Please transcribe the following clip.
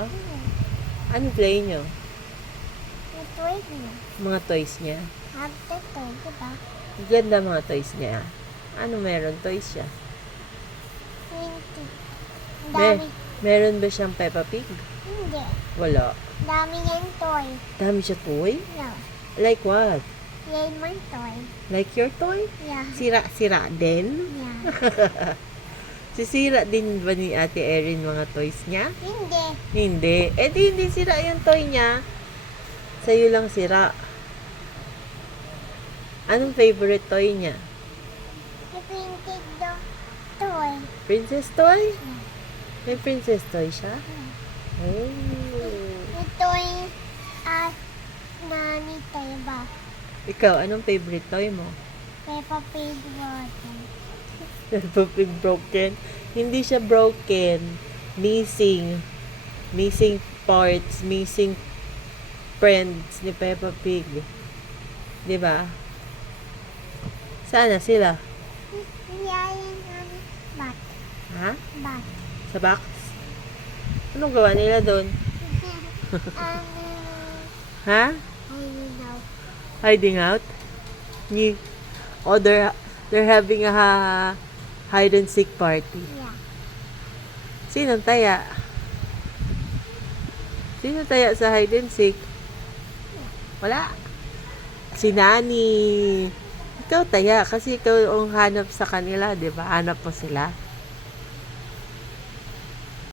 ba? Ano play nyo? Yung toys niya. Mga toys niya. Have the toy, diba? Ganda mga toys niya. Ano meron? Toys siya. Hindi. Ang May, dami. meron ba siyang Peppa Pig? Hindi. Wala. Dami niyang toy. Dami siya toy? No. Like what? Yay my toy. Like your toy? Yeah. Sira-sira din? Yeah. Sisira din ba ni Ate Erin mga toys niya? Hindi. Hindi. Eh di hindi sira yung toy niya. Sa'yo lang sira. Anong favorite toy niya? Yung painted the toy. Princess toy? May princess toy siya? Oh. Yung toy at nani tayo ba? Ikaw, anong favorite toy mo? Peppa Pig water. Peppa Pig broken? Hindi siya broken. Missing. Missing parts. Missing friends ni Peppa Pig. Di ba? Sana sila? Yayin ang bat. Ha? Bat. Sa box? Anong gawa nila doon? Ha? I don't know. Hiding out? Ni or they're having a hide and seek party. Yeah. Sinong taya? Sino taya sa hide and seek? Wala. Si Nani. Ikaw taya kasi ikaw ang hanap sa kanila, 'di ba? Hanap mo sila.